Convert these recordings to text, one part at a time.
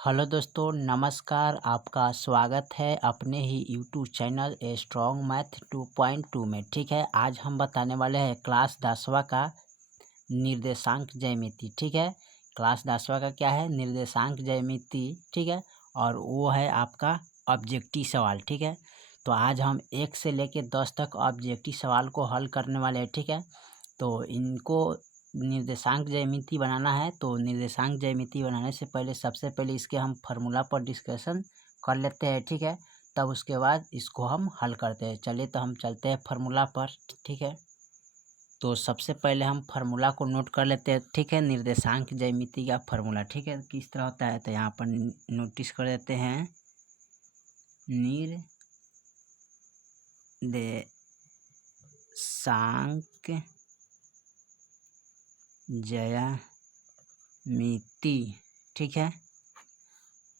Hello दोस्तों, नमस्कार। आपका स्वागत है अपने ही YouTube channel A strong math 2.2 में। ठीक है, आज हम बताने वाले हैं क्लास 10वां का निर्देशांक ज्यामिति। ठीक है, क्लास 10वां का क्या है? निर्देशांक ज्यामिति। ठीक है, और वो है आपका ऑब्जेक्टिव सवाल। ठीक है, तो आज हम 1 से लेकर 10 तक ऑब्जेक्टिव सवाल को हल करने वाले हैं। ठीक है, तो इनको निर्देशांक ज्यामिति बनाना है। तो निर्देशांक ज्यामिति बनाने से पहले सबसे पहले इसके हम फार्मूला पर डिस्कशन कर लेते हैं। ठीक है, तब उसके बाद इसको हम हल करते हैं। चलिए तो हम चलते हैं फार्मूला पर। ठीक है, तो सबसे पहले हम फार्मूला को नोट कर लेते हैं। ठीक है, निर्देशांक ज्यामिति का फार्मूला। ठीक है, किस तरह होता है तो यहाँ पर नोटिस कर देते हैं। निर्देशांक ज्यामिति। ठीक है,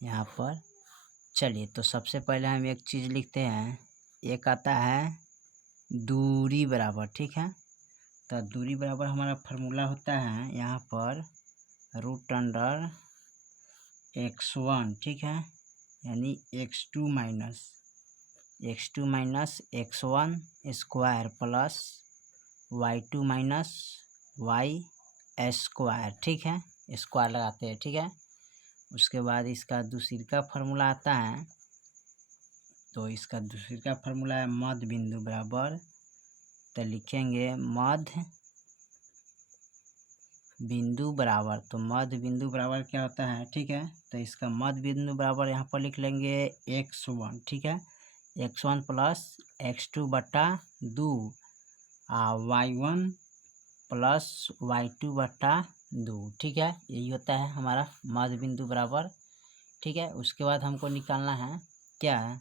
यहाँ पर चलिए तो सबसे पहले हम एक चीज़ लिखते हैं। एक आता है दूरी बराबर। ठीक है, तो दूरी बराबर हमारा फार्मूला होता है यहाँ पर √x1। ठीक है, यानी x2 minus x1 square plus y2 minus y square. ठीक है, स्क्वायर लगाते हैं। ठीक है, उसके बाद इसका दूसरी का फार्मूला आता है। तो इसका दूसरी का फार्मूला है मध्य बिंदु बराबर, तो लिखेंगे मध्य बिंदु बराबर। तो मध्य बिंदु बराबर क्या होता है? ठीक है, तो इसका मध्य बिंदु बराबर यहाँ पर लिख लेंगे x1। ठीक है, x1 प्लस x2 बटा 2 y1 प्लस y2 बटा 2। ठीक है, यही होता है हमारा मध्य बिंदु बराबर। ठीक है, उसके बाद हमको निकालना है क्या?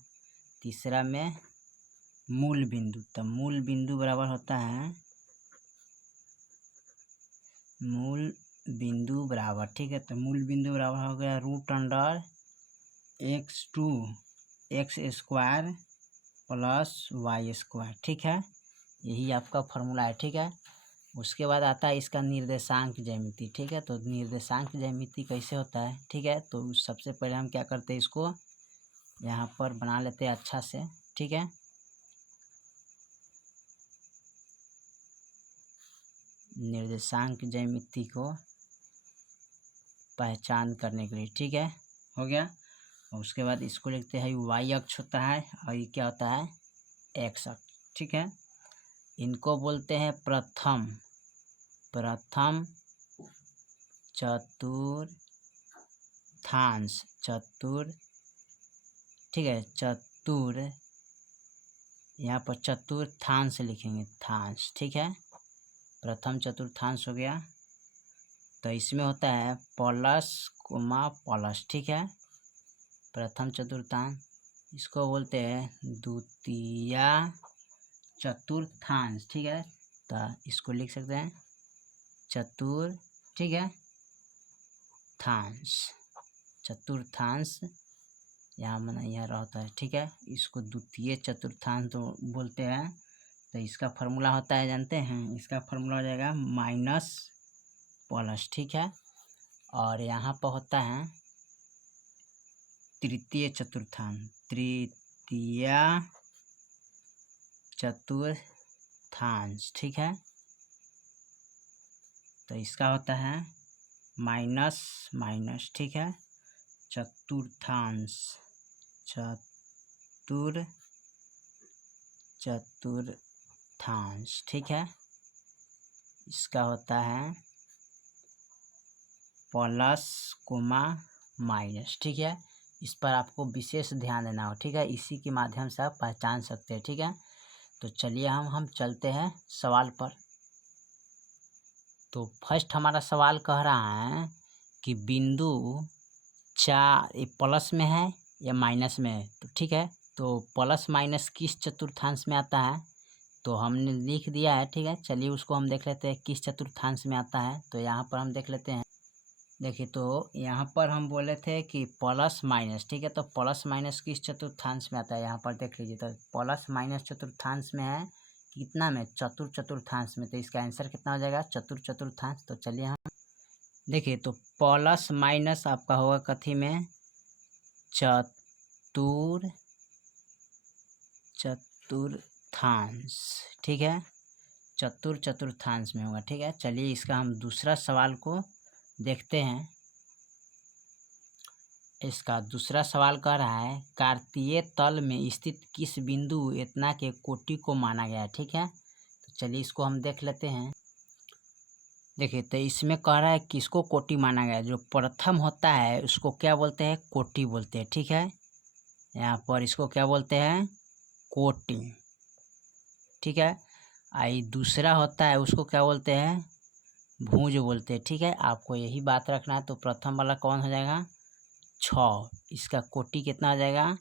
तीसरा में मूल बिंदु। तो मूल बिंदु बराबर होता है मूल बिंदु बराबर। ठीक है, तो मूल बिंदु बराबर हो गया √x2 x square plus y square. ठीक है, यही आपका फार्मूला है। ठीक है, उसके बाद आता है इसका निर्देशांक ज्यामिति। ठीक है, तो निर्देशांक ज्यामिति कैसे होता है? ठीक है, तो सबसे पहले हम क्या करते हैं, इसको यहाँ पर बना लेते हैं अच्छा से। ठीक है, निर्देशांक ज्यामिति को पहचान करने के लिए। ठीक है, हो गया। और उसके बाद इसको लिखते हैं y अक्ष होता है और ये क्या होता है? x अक्ष। ठीक है, इनको बोलते हैं प्रथम चतुर्थांश। ठीक है, यहाँ पर चतुर्थांश लिखेंगे, थांश। ठीक है, प्रथम चतुर्थांश हो गया। तो इसमें होता है प्लस कोमा प्लस। ठीक है, प्रथम चतुर्थांश, इसको बोलते हैं द्वितीय चतुर्थांश। ठीक है, तो इसको लिख सकते हैं ठीक है, चतुर्थांश यहाँ माना यहाँ रहता है। ठीक है, इसको द्वितीय चतुर्थांश तो बोलते हैं। तो इसका फार्मूला होता है, जानते हैं? इसका फार्मूला हो जाएगा माइनस प्लस। ठीक है, और यहाँ पर होता है तृतीय चतुर्थांश। ठीक है, तो इसका होता है माइनस माइनस। ठीक है, चतुर्थांश चतुर्थांश। ठीक है, इसका होता है प्लस कोमा माइनस। ठीक है, इस पर आपको विशेष ध्यान देना हो। ठीक है, इसी के माध्यम से आप पहचान सकते हैं। ठीक है, तो चलिए हम चलते हैं सवाल पर। तो फर्स्ट हमारा सवाल कह रहा है कि बिंदु 4 ये प्लस में है या माइनस में है। तो ठीक है, तो प्लस माइनस किस चतुर्थांश में आता है? तो हमने लिख दिया है। ठीक है, चलिए उसको हम देख लेते हैं किस चतुर्थांश में आता है। तो यहाँ पर हम देख लेते हैं। देखिए, तो यहाँ पर हम बोले थे कि प्लस माइनस। ठीक है, तो प्लस माइनस किस चतुर्थांश में आता है? यहाँ पर देख लीजिए, तो प्लस माइनस चतुर्थांश में है। कितना में? चतुर्थांश में। तो इसका आंसर कितना हो जाएगा? चतुर्थांश। तो चलिए हम देखिए, तो प्लस माइनस आपका होगा कथी में? चतुर्थांश, ठीक है, चतुर्थांश में होगा। ठीक है, चलिए इसका हम दूसरा सवाल को देखते हैं। इसका दूसरा सवाल कह रहा है कार्तीय तल में स्थित किस बिंदु एतना के कोटि को माना गया है। ठीक है, तो चलिए इसको हम देख लेते हैं। देखिए, तो इसमें कह रहा है किसको कोटि माना गया है। जो प्रथम होता है उसको क्या बोलते हैं, कोटि बोलते हैं। ठीक है, यहाँ पर इसको क्या बोलते हैं, कोटि। ठीक है, आई दूसरा होता है उसको क्या बोलते हैं, भुज बोलते हैं। ठीक है, आपको यही बात रखना है। तो प्रथम वाला कौन हो जाएगा, 6, इसका कोटि कितना हो जाएगा,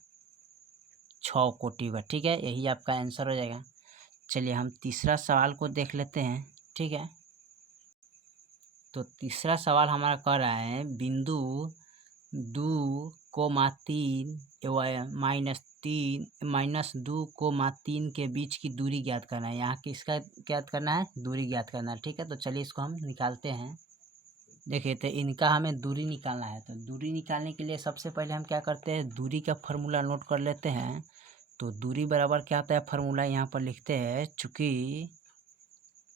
6 कोटि का। ठीक है, यही आपका आंसर हो जाएगा। चलिए हम तीसरा सवाल को देख लेते हैं। ठीक है, तो तीसरा सवाल हमारा कह रहा है बिंदु 2,3 -2,3 के बीच की दूरी ज्ञात करना है। यहाँ किसका ज्ञात करना है, दूरी ज्ञात करना है। ठीक है, तो चलिए इसको हम निकालते हैं। देखिए, तो इनका हमें दूरी निकालना है। तो दूरी निकालने के लिए सबसे पहले हम क्या करते हैं, दूरी का फार्मूला नोट कर लेते हैं। तो दूरी बराबर क्या होता है, फार्मूला यहाँ पर लिखते हैं। चूँकि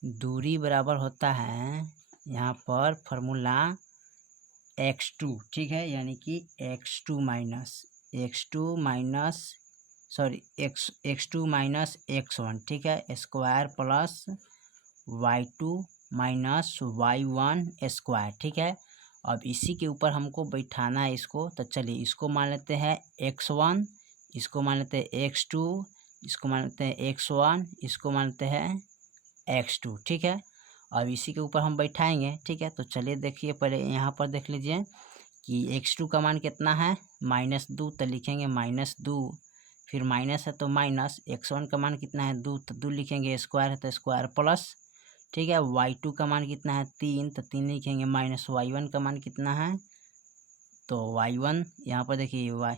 दूरी बराबर होता है यहाँ पर फार्मूला x2, ठीक है, यानी कि x2 माइनस x1, ठीक है, square plus y2 minus y1 square. ठीक है, अब इसी के ऊपर हमको बैठाना है इसको। तो चलिए इसको मान लेते हैं x1, इसको मान लेते हैं x2, इसको मान लेते हैं x1, इसको मान लेते हैं x2। ठीक है, अब इसी के ऊपर हम बैठाएंगे। ठीक है, तो चलिए देखिए, पहले यहाँ पर देख लीजिए कि x2 का मान कितना है, -2, तो लिखेंगे -2, फिर माइनस है तो माइनस। x1 का मान कितना है, 2, तो 2 लिखेंगे, स्क्वायर है तो स्क्वायर प्लस। ठीक है, y2 का मान कितना है, 3, तो 3 लिखेंगे, माइनस y1 का मान कितना है, तो y1 यहाँ पर देखिए y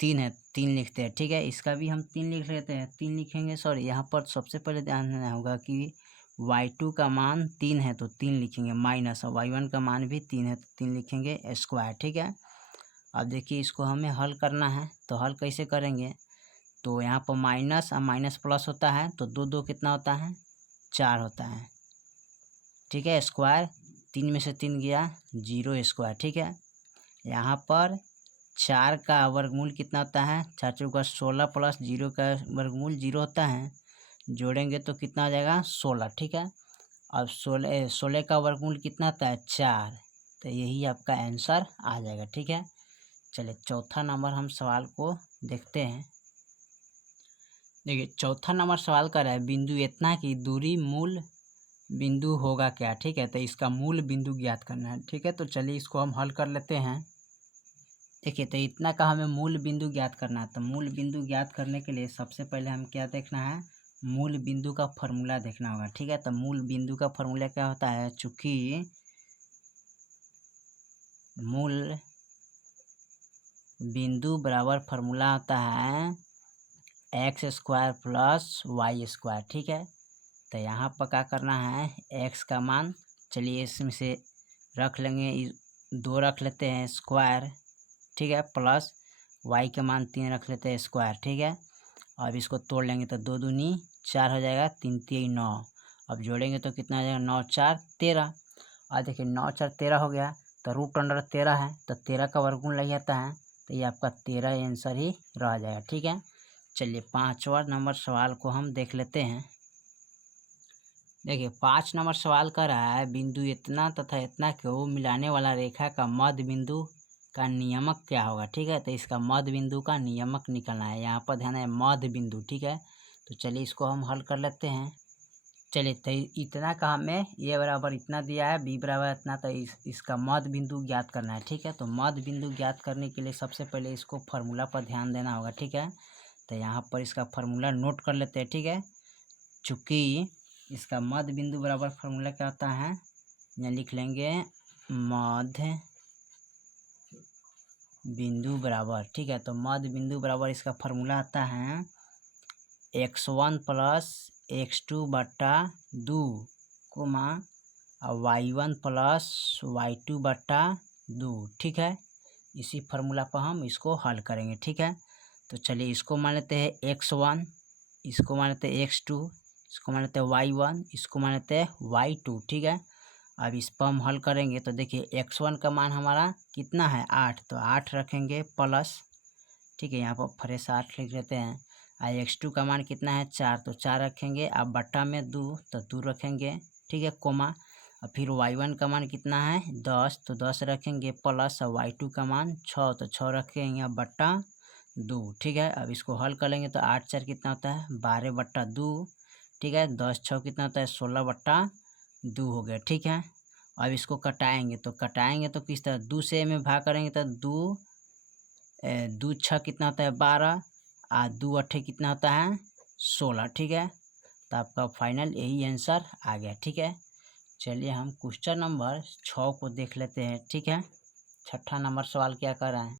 3 है, 3 लिखते हैं। ठीक है, इसका भी हम 3 लिख लेते हैं, 3 लिखेंगे। सॉरी, यहाँ पर सबसे पहले ध्यान देना होगा कि y2 का मान 3 है तो 3 लिखेंगे, माइनस y1 का मान भी 3 है तो 3 लिखेंगे, स्क्वायर। ठीक है, अब देखिए इसको हमें हल करना है। तो हल कैसे करेंगे, तो यहाँ पर माइनस और माइनस प्लस होता है, तो 2 2 कितना होता है, 4 होता है। ठीक है, स्क्वायर 3 में से 3 गया, 0 स्क्वायर। ठीक है, यहाँ पर 4 का वर्गमूल कितना होता है, 4 चौका 16 प्लस 0 का वर्गमूल 0 होता है, जोड़ेंगे तो कितना हो जाएगा, 16। ठीक है, अब 16 का वर्गमूल कितना होता है, 4, तो यही आपका आंसर आ जाएगा। ठीक है, चलिए चौथा नंबर हम सवाल को देखते हैं। देखिए, चौथा नंबर सवाल कर रहा है बिंदु इतना की दूरी मूल बिंदु होगा क्या। ठीक है, तो इसका मूल बिंदु ज्ञात करना है। ठीक है, तो चलिए इसको हम हल कर लेते हैं। देखिए, तो इतना का हमें मूल बिंदु ज्ञात करना है। तो मूल बिंदु ज्ञात करने के लिए सबसे पहले हम क्या देखना है, मूल बिंदु का फार्मूला देखना होगा। ठीक है, तो मूल बिंदु का फार्मूला क्या होता है, चूँकि मूल बिंदु बराबर फार्मूला होता है x² प्लस y²। ठीक है, तो यहाँ पर क्या करना है, x का मान चलिए इसमें से रख लेंगे, 2 रख लेते हैं स्क्वायर। ठीक है, प्लस y के मान 3 रख लेते हैं स्क्वायर। ठीक है, अब इसको तोड़ लेंगे तो 2 दूनी 4 हो जाएगा, 3 3 9। अब जोड़ेंगे तो कितना हो जाएगा, 9 4 13। और देखिए 9 4 13 हो गया, तो √13 है, तो 13 का वर्गमूल लग जाता है, तो ये आपका 13 आंसर ही रह जाएगा। ठीक है, चलिए 5वां नंबर सवाल को हम देख लेते हैं। देखिए, 5 नंबर सवाल कर रहा है बिंदु इतना तथा इतना को मिलाने वाला रेखा का मध्य बिंदु का नियमक क्या होगा। ठीक है, तो इसका मध्य बिंदु का नियमक निकालना है। यहाँ पर ध्यान है मध्य बिंदु। ठीक है, तो चलिए इसको हम हल कर लेते हैं। चलिए, तो इतना का हमें ए बराबर इतना दिया है, बी बराबर इतना, तो इसका मध्य बिंदु ज्ञात करना है। ठीक है, तो मध्य बिंदु ज्ञात करने के लिए सबसे पहले इसको फार्मूला पर ध्यान देना होगा। ठीक है, तो यहाँ पर इसका फार्मूला नोट कर लेते हैं। ठीक है, चूँकि इसका मध्य बिंदु बराबर फार्मूला क्या होता है, यहाँ लिख लेंगे मध्य बिंदु बराबर। ठीक है, तो मध्य बिंदु बराबर इसका फार्मूला आता है x1 प्लस x2 बट्टा 2 y1 प्लस y2 बट्टा 2। ठीक है, इसी फार्मूला पर हम इसको हल करेंगे, ठीक है। तो चलिए इसको मान लेते हैं x1, इसको मान लेते हैं x2, इसको मान लेते हैं y1, इसको मान लेते हैं y2, ठीक है। अब इस पर हम हल करेंगे तो देखिए x1 का मान हमारा कितना है 8, तो 8 रखेंगे प्लस, ठीक है, यहाँ पर फ्रेश 8 लिख लेते हैं। x2 का मान कितना है 4, तो 4 रखेंगे। अब बट्टा में 2, तो 2 रखेंगे, ठीक है, कोमा। और फिर y1 का मान कितना है 10, तो 10 रखेंगे प्लस, और y2 का मान 6, तो 6 रखेंगे बट्टा 2, ठीक है। अब इसको हल कर लेंगे तो 8 4 कितना होता है 12 बट्टा 2, ठीक है। 10 6 कितना होता है 16 बट्टा 2 हो गया, ठीक है। अब इसको कटाएंगे तो किस तरह 2 से में भाग करेंगे तो 2 6 कितना होता है 12, 2 8 कितना होता है 16, ठीक है। तो आपका फाइनल यही आंसर आ गया, ठीक है। चलिए हम क्वेश्चन नंबर 6 को देख लेते हैं, ठीक है। छठा नंबर सवाल क्या कर रहा है,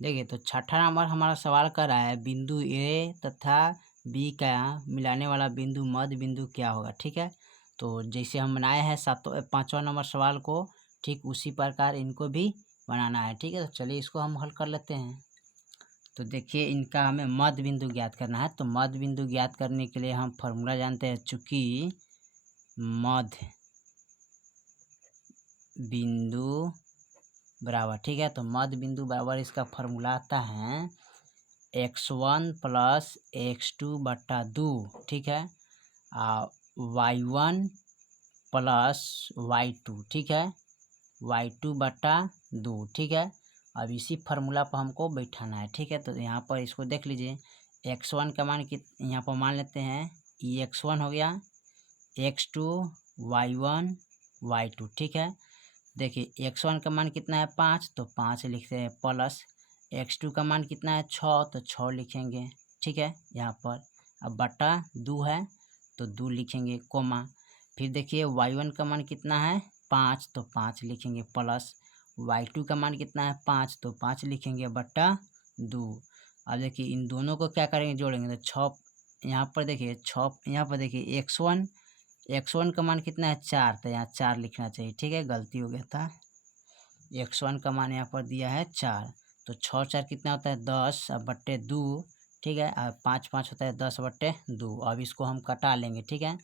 देखिए तो छठा नंबर हमारा सवाल कर रहा है बिंदु ए तथा बी का मिलाने वाला बिंदु मध्य बिंदु क्या होगा, ठीक है। तो जैसे हम बनाए हैं 5वां नंबर सवाल को, ठीक उसी प्रकार इनको भी बनाना है, ठीक है। तो चलिए इसको हम हल कर लेते हैं। तो देखिए इनका हमें मध्य बिंदु ज्ञात करना है। तो मध्य बिंदु ज्ञात करने के लिए हम फॉर्मूला जानते हैं, चूँकि मध्य बिंदु बराबर, ठीक है। तो मध्य बिंदु बराबर इसका फॉर्मूला आता है x1 प्लस x2 बट्टा 2, ठीक है, y1 प्लस y2, ठीक है, y2 बट्टा 2, ठीक है। अब इसी फार्मूला पर हमको बैठाना है, ठीक है। तो यहाँ पर इसको देख लीजिए x1 का मान यहाँ पर मान लेते हैं ये x1 हो गया, x2 y1 y2, ठीक है। देखिए x1 का मान कितना है 5, तो 5 लिखते हैं प्लस, x2 का मान कितना है 6, तो 6 लिखेंगे, ठीक है यहाँ पर। अब बटा 2 है तो 2 लिखेंगे कोमा। फिर देखिए y1 का मान कितना है 5, तो 5 लिखेंगे प्लस, y2 का मान कितना है 5, तो 5 लिखेंगे बट्टा 2। अब देखिए इन दोनों को क्या करेंगे जोड़ेंगे तो 6, यहाँ पर देखिए 6, यहाँ पर देखिए x1 का मान कितना है 4, तो यहाँ 4 लिखना चाहिए, ठीक है, गलती हो गया था। x1 का मान यहाँ पर दिया है 4, तो 6 4 कितना होता है 10, अब बट्टे 2, ठीक है। अब 5 5 होता है 10 बट्टे 2। अब इसको हम कटा लेंगे, ठीक है।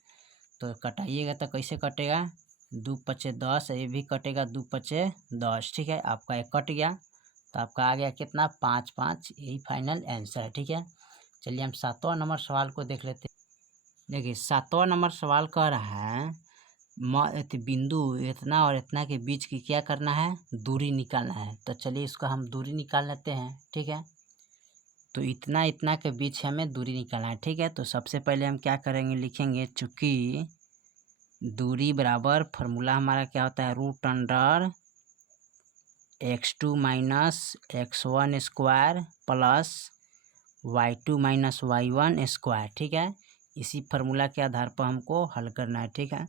तो कटाइएगा तो कैसे कटेगा 2 पचे 10, ये भी कटेगा 2 पचे 10, ठीक है। आपका एक कट गया तो आपका आ गया कितना 5 5, यही फाइनल आंसर है, ठीक है। चलिए हम 7वां नंबर सवाल को देख लेते हैं। देखिए 7वां नंबर सवाल कह रहा है बिंदु इतना और इतना के बीच की क्या करना है दूरी निकालना है। तो चलिए इसको हम दूरी निकाल लेते हैं, ठीक है। तो इतना इतना के बीच हमें दूरी निकालना है, ठीक है। तो सबसे पहले हम क्या करेंगे लिखेंगे, चूँकि दूरी बराबर फार्मूला हमारा क्या होता है root under x2 minus x1 square plus y2 minus y1 square, ठीक है। इसी फार्मूला के आधार पर हमको हल करना है, ठीक है।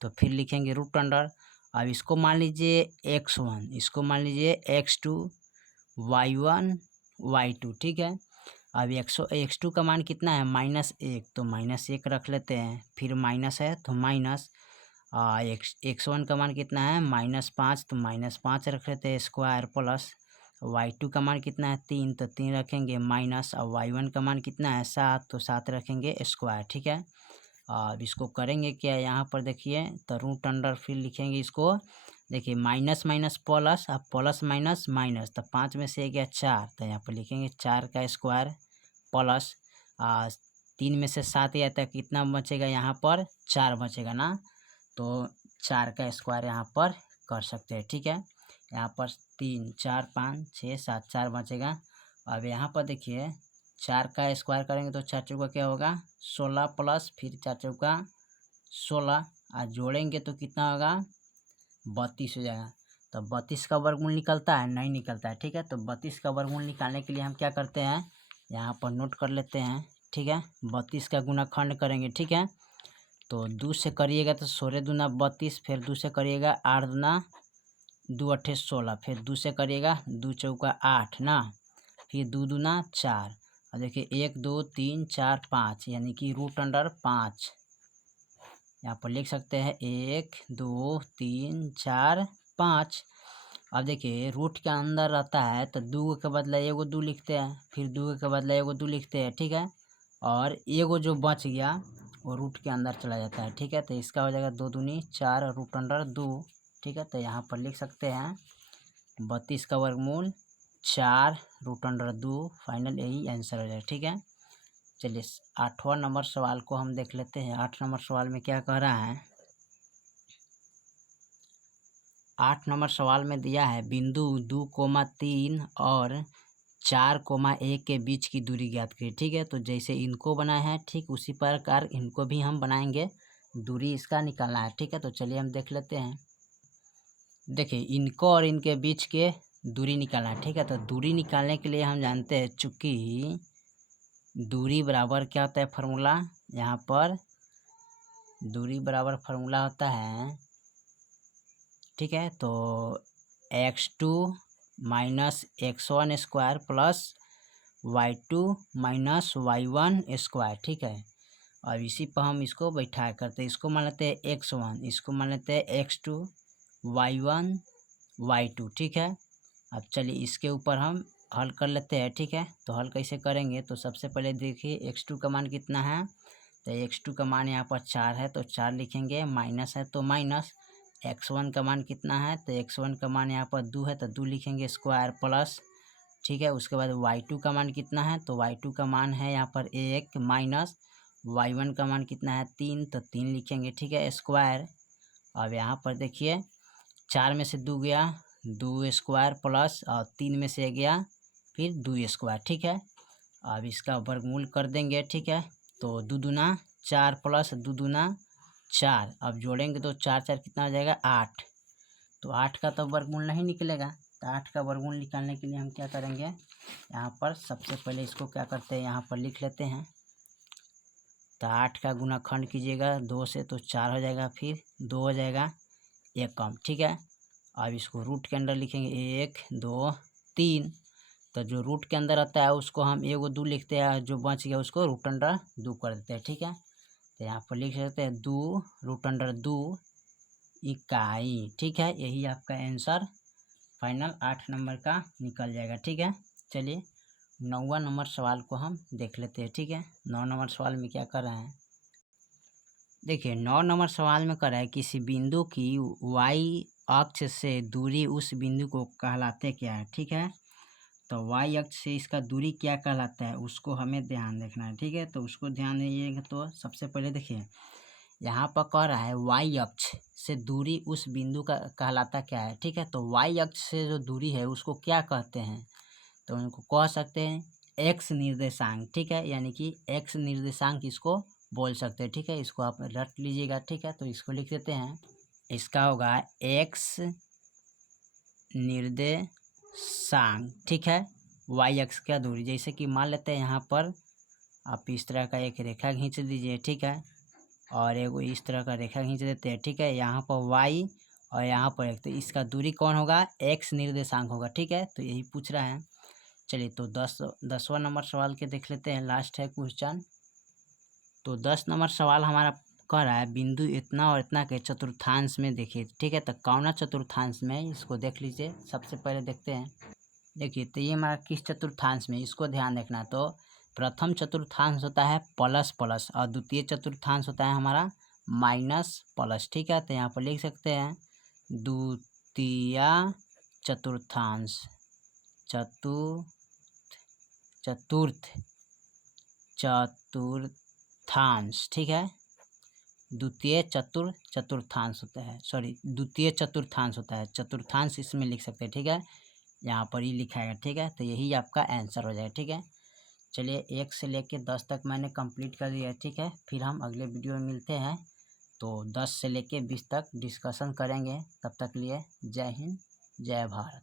तो फिर लिखेंगे रूट अंडर, अब इसको मान लीजिए x1, इसको मान लीजिए x2, y1 y2, ठीक है। अब x2 का मान कितना है -1, तो -1 रख लेते हैं, फिर माइनस है तो माइनस, x1 का मान कितना है -5, तो -5 रख लेते हैं स्क्वायर प्लस, y2 का मान कितना है 3, तो 3 रखेंगे माइनस, और y1 का मान कितना है 7, तो 7 रखेंगे स्क्वायर, ठीक है। अब इसको करेंगे क्या यहाँ पर देखिए तो रूट अंडर फिर लिखेंगे इसको, देखिए माइनस माइनस प्लस, अब प्लस माइनस माइनस, तो 5 में से गया 4, तो यहाँ पर लिखेंगे 4 का स्क्वायर प्लस 3 में से 7 गया तो कितना बचेगा यहाँ पर 4 बचेगा ना, तो 4 का स्क्वायर यहाँ पर कर सकते हैं, ठीक है। यहाँ पर 3 4 5 6 7 4 बचेगा। अब यहाँ पर देखिए 4 का स्क्वायर करेंगे तो 4 चौका क्या होगा 16 प्लस फिर 4 चौका 16, और जोड़ेंगे तो कितना होगा 32 हो जाएगा। तो 32 का वर्गमूल निकलता है नहीं निकलता है, ठीक है। तो 32 का वर्गमूल निकालने के लिए हम क्या करते हैं यहाँ पर नोट कर लेते हैं, ठीक है। 32 का गुणाखंड करेंगे, ठीक है। तो 2 से करिएगा तो 16 दूना 32, फिर 2 से करिएगा 8 दूना 2 अट्ठे 16, फिर 2 से करिएगा 2 चौका 8 ना, फिर 2 दूना 4, और देखिए 1 2 3 4 5, यानी कि रूट अंडर 5 यहाँ पर लिख सकते हैं 1 2 3 4 5। अब देखिए रूट के अंदर रहता है तो 2 के बदला एगो 2 लिखते हैं, फिर 2 के बदला एगो 2 लिखते हैं, ठीक है। और एगो जो बच गया वो रूट के अंदर चला जाता है, ठीक है। तो इसका हो जाएगा 2 दूनी 4 रूट अंडर 2, ठीक है। तो यहाँ पर लिख सकते हैं 32 का वर्गमूल 4 रूट अंडर 2, फाइनल यही आंसर हो जाएगा, ठीक है। चलिए 8वां नंबर सवाल को हम देख लेते हैं। 8 नंबर सवाल में क्या कह रहा है। 8 नंबर सवाल में दिया है बिंदु 2,3 और 4,1 के बीच की दूरी ज्ञात करिए, ठीक है। तो जैसे इनको बनाए हैं ठीक उसी प्रकार इनको भी हम बनाएंगे, दूरी इसका निकालना है, ठीक है। तो चलिए हम देख लेते हैं। देखिए इनको और इनके बीच के दूरी निकालना है, ठीक है। तो दूरी निकालने के लिए हम जानते हैं चूँकि दूरी बराबर क्या होता है फार्मूला, यहाँ पर दूरी बराबर फार्मूला होता है, ठीक है। तो x2 minus x1 square plus y2 minus y1 square, ठीक है। और इसी पर हम इसको बैठा करते हैं, इसको मान लेते हैं x1, इसको मान लेते हैं x2, y1 y2, ठीक है। अब चलिए इसके ऊपर हम हल कर लेते हैं, ठीक है। तो हल कैसे करेंगे, तो सबसे पहले देखिए x2 का मान कितना है, तो x2 का मान यहाँ पर 4 है तो 4 लिखेंगे, माइनस है तो माइनस। x1 का मान कितना है, तो x1 का मान यहाँ पर 2 है तो 2 लिखेंगे स्क्वायर प्लस, ठीक है। उसके बाद y2 का मान कितना है, तो y2 का मान है यहाँ पर 1 माइनस, y1 का मान कितना है 3 तो 3 लिखेंगे, ठीक है, स्क्वायर। अब यहाँ पर देखिए 4 में से 2 गया 2 स्क्वायर प्लस और 3 में से गया फिर 2 स्क्वायर, ठीक है। अब इसका वर्गमूल कर देंगे, ठीक है। तो 2 दूना 4 प्लस 2 दूना 4, अब जोड़ेंगे तो 4 4 कितना हो जाएगा 8। तो 8 का तो वर्गमूल नहीं निकलेगा, तो 8 का वर्गमूल निकालने के लिए हम क्या करेंगे, यहाँ पर सबसे पहले इसको क्या करते हैं यहाँ पर लिख लेते हैं। तो 8 का गुणाखंड कीजिएगा 2 से तो 4 हो जाएगा, फिर 2 हो जाएगा 1 कम, ठीक है। अब इसको रूट के अंदर लिखेंगे 1 2 3, तो जो रूट के अंदर आता है उसको हम एगो 2 लिखते हैं, जो बच गया उसको रूट अंडर 2 कर देते हैं, ठीक है। तो यहाँ पर लिख सकते हैं 2 रूट अंडर 2 इकाई, ठीक है। यही आपका आंसर फाइनल 8 नंबर का निकल जाएगा, ठीक है। चलिए 9वां नंबर सवाल को हम देख लेते हैं, ठीक है। 9 नंबर सवाल में क्या कर रहे हैं, देखिए 9 नंबर सवाल में कर रहा है किसी बिंदु की y अक्ष से दूरी उस बिंदु को कहलाते क्या है, ठीक है। तो y अक्ष से इसका दूरी क्या कहलाता है उसको हमें ध्यान देखना है, ठीक है। तो उसको ध्यान दीजिएगा। तो सबसे पहले देखिए यहाँ पर कह रहा है y अक्ष से दूरी उस बिंदु का कहलाता क्या है, ठीक है। तो y अक्ष से जो दूरी है उसको क्या कहते हैं, तो उनको कह सकते हैं x निर्देशांक, ठीक है। यानी कि x निर्देशांक इसको बोल सकते हैं, ठीक है। इसको आप रट लीजिएगा, ठीक है। तो इसको लिख देते हैं, इसका होगा x निर्देशांक, ठीक है, y अक्ष का दूरी। जैसे कि मान लेते हैं यहाँ पर आप इस तरह का एक रेखा खींच दीजिए, ठीक है, और एगो इस तरह का रेखा खींच देते हैं, ठीक है। यहाँ पर y और यहाँ पर एक, तो इसका दूरी कौन होगा, x निर्देशांक होगा, ठीक है। तो यही पूछ रहा है। चलिए तो 10वां नंबर सवाल के देख लेते हैं, लास्ट है क्वेश्चन। तो 10 नंबर सवाल हमारा कह रहा है बिंदु इतना और इतना के चतुर्थांश में देखिए, ठीक है। तो कौना चतुर्थांश में, इसको देख लीजिए। सबसे पहले देखते हैं, देखिए तो ये हमारा किस चतुर्थांश में, इसको ध्यान देखना। तो प्रथम चतुर्थांश होता है प्लस प्लस और द्वितीय चतुर्थांश होता है हमारा माइनस प्लस, ठीक है। तो यहाँ पर लिख सकते हैं द्वितीय चतुर्थांश चतुर्थांश, ठीक है। द्वितीय चतुर्थांश होता है, सॉरी द्वितीय चतुर्थांश होता है, चतुर्थांश इसमें लिख सकते हैं, ठीक है। यहाँ पर ही लिखा है, ठीक है। तो यही आपका आंसर हो जाएगा, ठीक है। चलिए 1 से लेके 10 तक मैंने कंप्लीट कर दिया, ठीक है। फिर हम अगले वीडियो में मिलते हैं, तो 10 से लेके 20 तक डिस्कशन करेंगे। तब तक लिए जय हिंद जय भारत।